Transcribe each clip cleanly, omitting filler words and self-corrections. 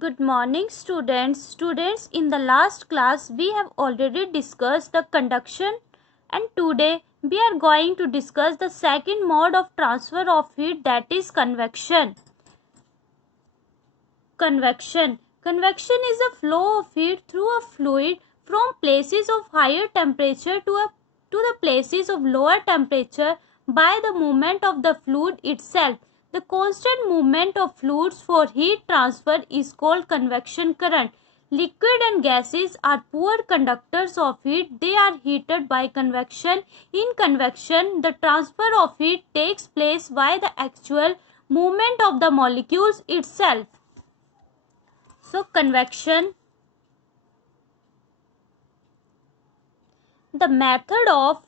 Good morning students. Students, in the last class we have already discussed the conduction and today we are going to discuss the second mode of transfer of heat, that is convection. Convection is a flow of heat through a fluid from places of higher temperature to the places of lower temperature by the movement of the fluid itself. The constant movement of fluids for heat transfer is called convection current. Liquid and gases are poor conductors of heat. They are heated by convection. In convection, the transfer of heat takes place by the actual movement of the molecules itself. So convection, the method of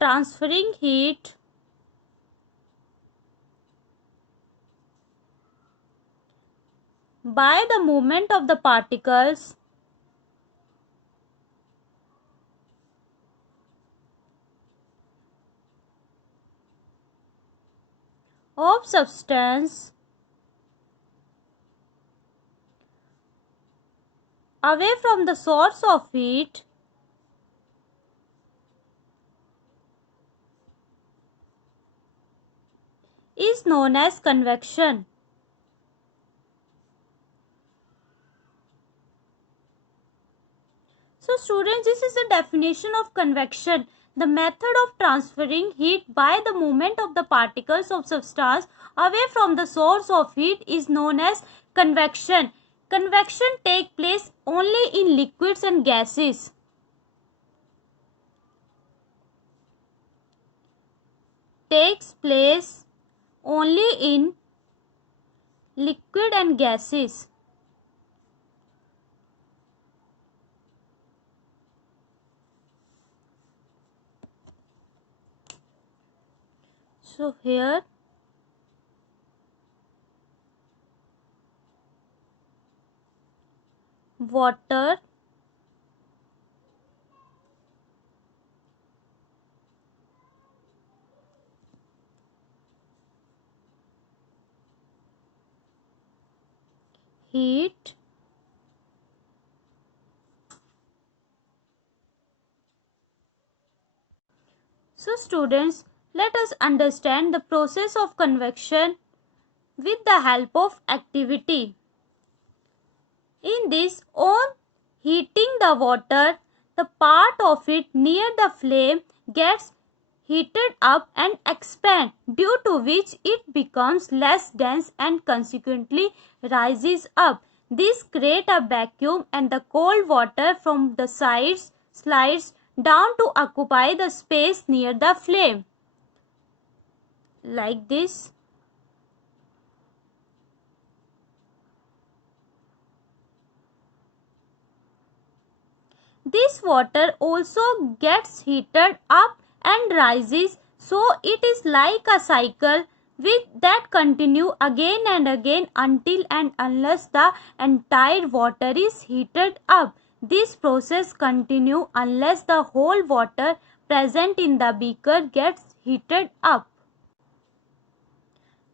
transferring heat by the movement of the particles of substance away from the source of heat is known as convection. So students, this is the definition of convection. The method of transferring heat by the movement of the particles of substance away from the source of heat is known as convection. Convection takes place only in liquids and gases. Takes place only in liquid and gases. So here water, heat, so students, let us understand the process of convection with the help of activity. In this, on heating the water, the part of it near the flame gets heated up and expand, due to which it becomes less dense and consequently rises up. This creates a vacuum and the cold water from the sides slides down to occupy the space near the flame. Like this. This water also gets heated up and rises, so it is like a cycle that continue again and again until and unless the entire water is heated up. This process continue unless the whole water present in the beaker gets heated up.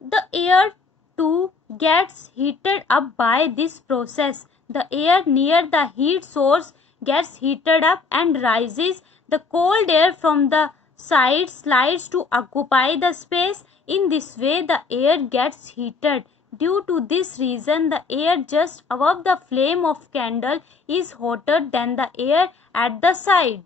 The air too gets heated up by this process. The air near the heat source gets heated up and rises. The cold air from the side slides to occupy the space. In this way, the air gets heated. Due to this reason, the air just above the flame of candle is hotter than the air at the side.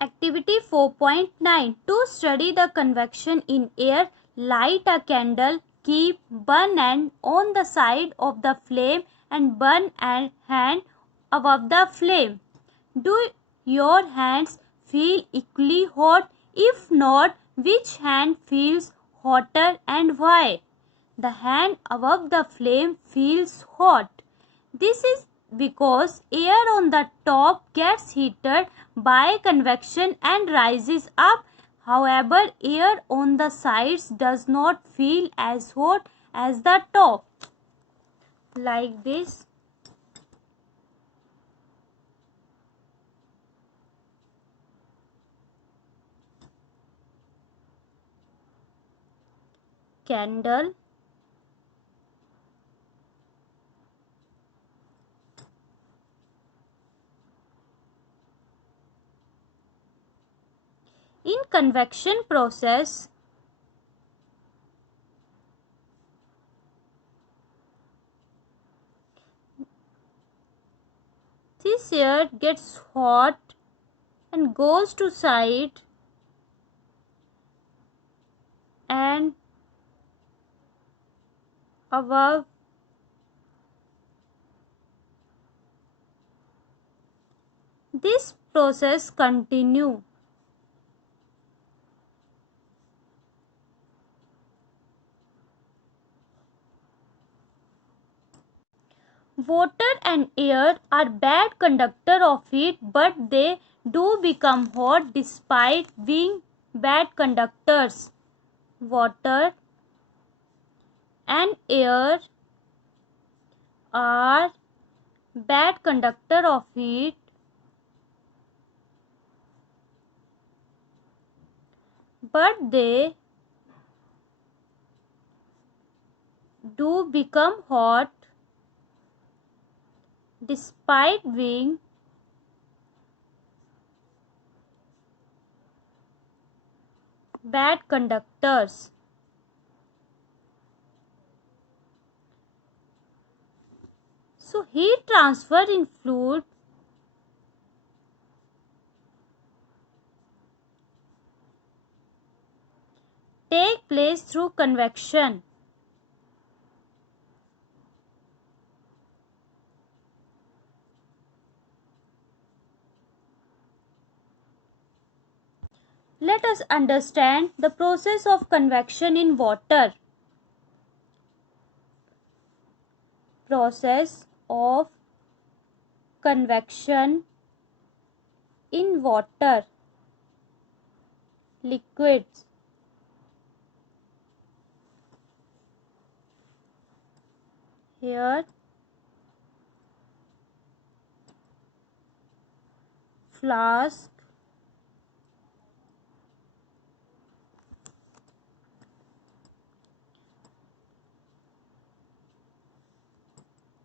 Activity 4.9. To study the convection in air, light a candle, keep one end on the side of the flame and one hand above the flame. Do your hands feel equally hot? If not, which hand feels hotter and why? The hand above the flame feels hot. This is because air on the top gets heated by convection and rises up. However, air on the sides does not feel as hot as the top. Like this. candle in convection process, this air gets hot and goes to side and above. This process continue. Water and air are bad conductor of heat, but they do become hot despite being bad conductors. Water and air are bad conductor of heat, but they do become hot despite being bad conductors. So heat transfer in fluid take place through convection. Let us understand the process of convection in water. Process of convection in water, liquids. Here flask,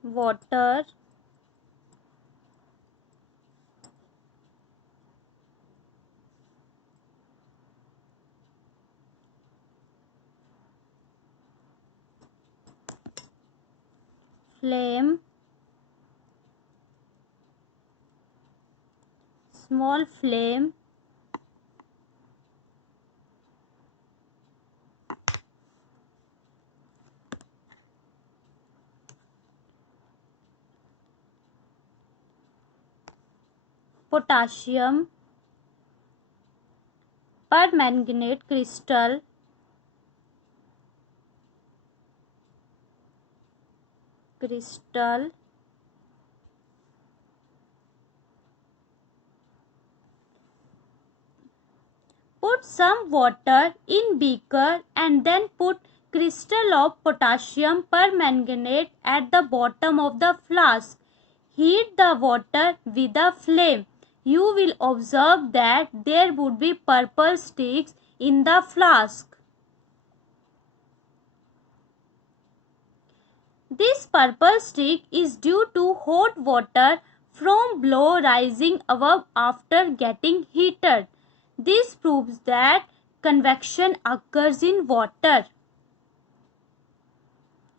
water, flame, small flame, potassium permanganate crystal, put some water in beaker and then put crystal of potassium permanganate at the bottom of the flask. Heat the water with a flame. You will observe that there would be purple sticks in the flask. This purple stick is due to hot water from below rising above after getting heated. This proves that convection occurs in water.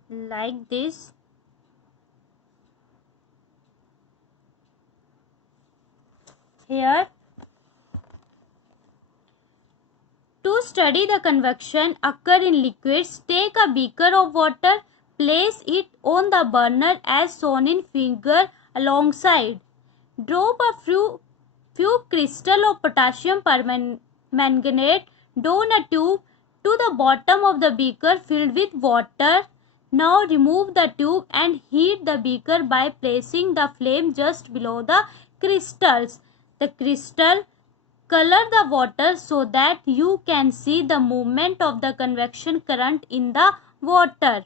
Like this. Here, to study the convection occur in liquids, take a beaker of water, place it on the burner as shown in figure alongside. Drop a few crystal of potassium permanganate down a tube to the bottom of the beaker filled with water. Now remove the tube and heat the beaker by placing the flame just below the crystals. The crystal color the water so that you can see the movement of the convection current in the water.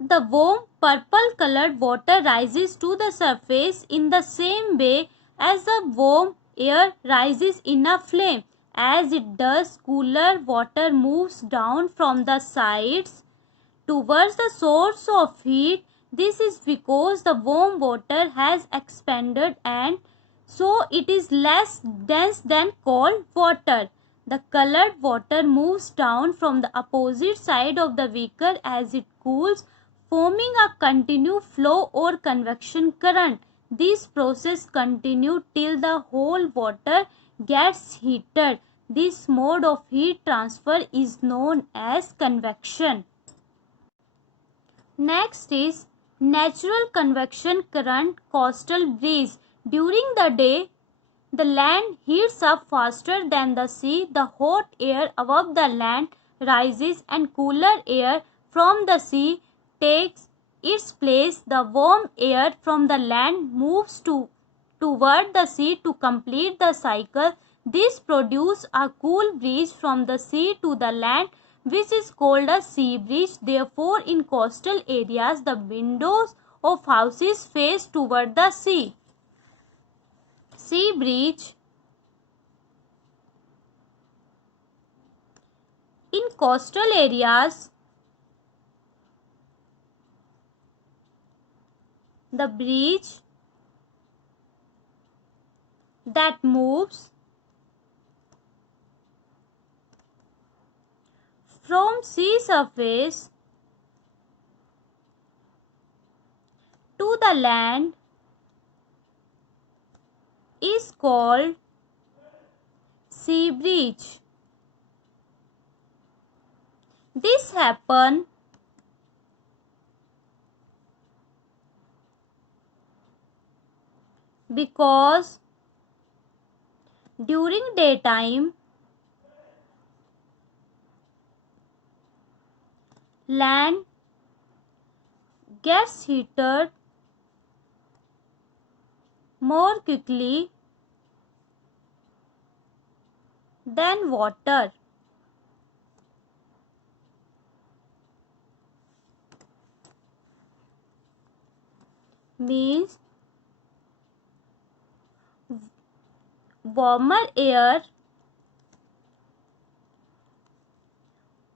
The warm purple colored water rises to the surface in the same way as the warm air rises in a flame. As it does, cooler water moves down from the sides towards the source of heat. This is because the warm water has expanded and so it is less dense than cold water. The colored water moves down from the opposite side of the beaker as it cools, forming a continuous flow or convection current. This process continues till the whole water gets heated. This mode of heat transfer is known as convection. Next is natural convection current, coastal breeze. During the day, the land heats up faster than the sea. The hot air above the land rises and cooler air from the sea takes its place. The warm air from the land moves toward the sea to complete the cycle. This produces a cool breeze from the sea to the land, which is called a sea breeze. Therefore, in coastal areas, the windows of houses face toward the sea. Sea breeze. In coastal areas, the breeze that moves from sea surface to the land is called sea breeze. This happens because during daytime, land gets heated more quickly than water. Means warmer air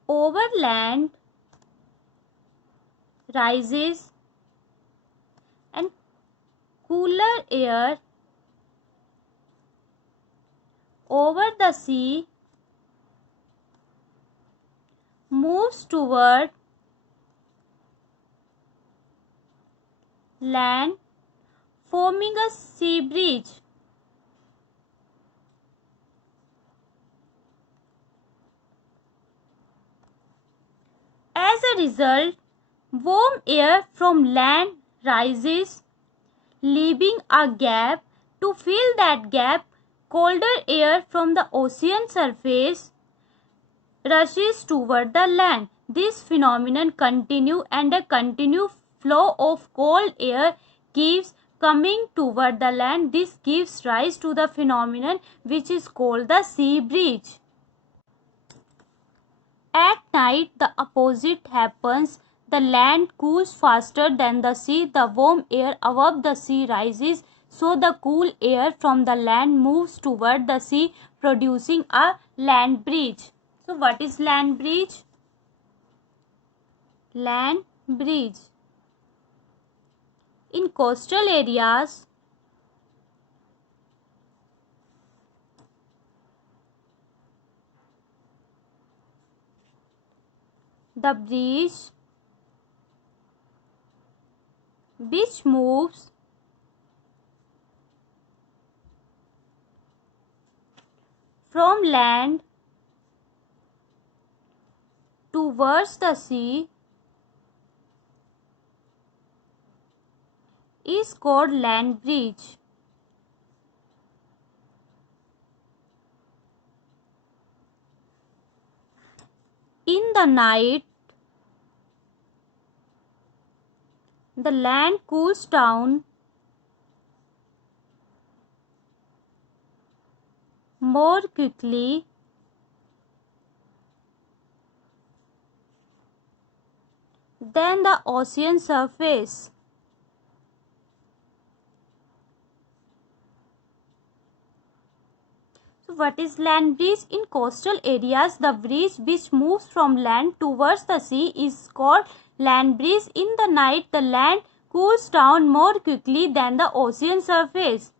over land rises and cooler air over the sea moves toward land, forming a sea breeze. As a result, warm air from land rises, leaving a gap. To fill that gap, colder air from the ocean surface rushes toward the land. This phenomenon continues and a continued flow of cold air keeps coming toward the land. This gives rise to the phenomenon which is called the sea breeze. At night, the opposite happens. The land cools faster than the sea. The warm air above the sea rises, so the cool air from the land moves toward the sea, producing a land breeze. So, what is land breeze? Land breeze. In coastal areas, the breeze which moves from land towards the sea is called land breeze. In the night, the land cools down more quickly than the ocean surface. So what is land breeze? In coastal areas, the breeze which moves from land towards the sea is called land breeze. In the night, the land cools down more quickly than the ocean surface.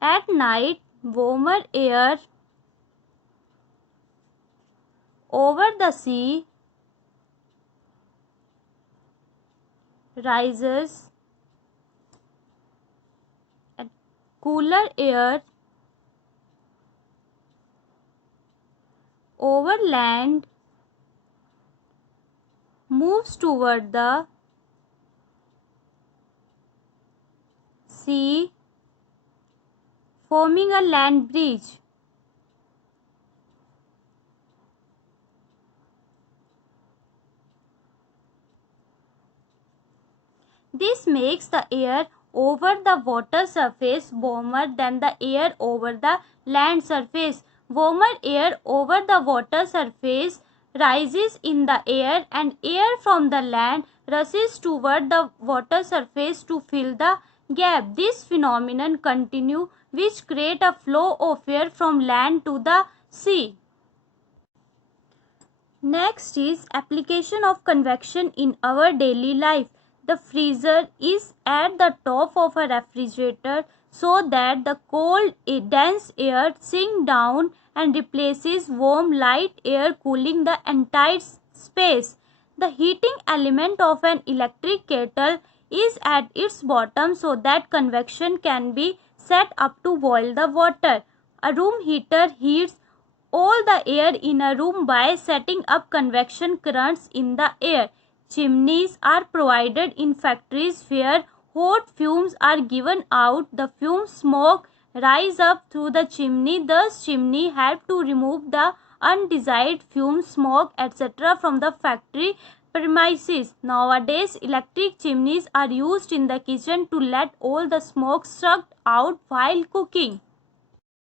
At night, warmer air over the sea rises and cooler air over land moves toward the sea, forming a land breeze. This makes the air over the water surface warmer than the air over the land surface. Warmer air over the water surface rises in the air, and air from the land rushes toward the water surface to fill the gap. This phenomenon continues, which create a flow of air from land to the sea. Next is application of convection in our daily life. The freezer is at the top of a refrigerator so that the cold, dense air sinks down and replaces warm, light air, cooling the entire space. The heating element of an electric kettle is at its bottom so that convection can be set up to boil the water. A room heater heats all the air in a room by setting up convection currents in the air. Chimneys are provided in factories where hot fumes are given out. The fume smoke rise up through the chimney. Thus, chimney help to remove the undesired fume, smoke, etc. from the factory premises. Nowadays, electric chimneys are used in the kitchen to let all the smoke sucked out while cooking.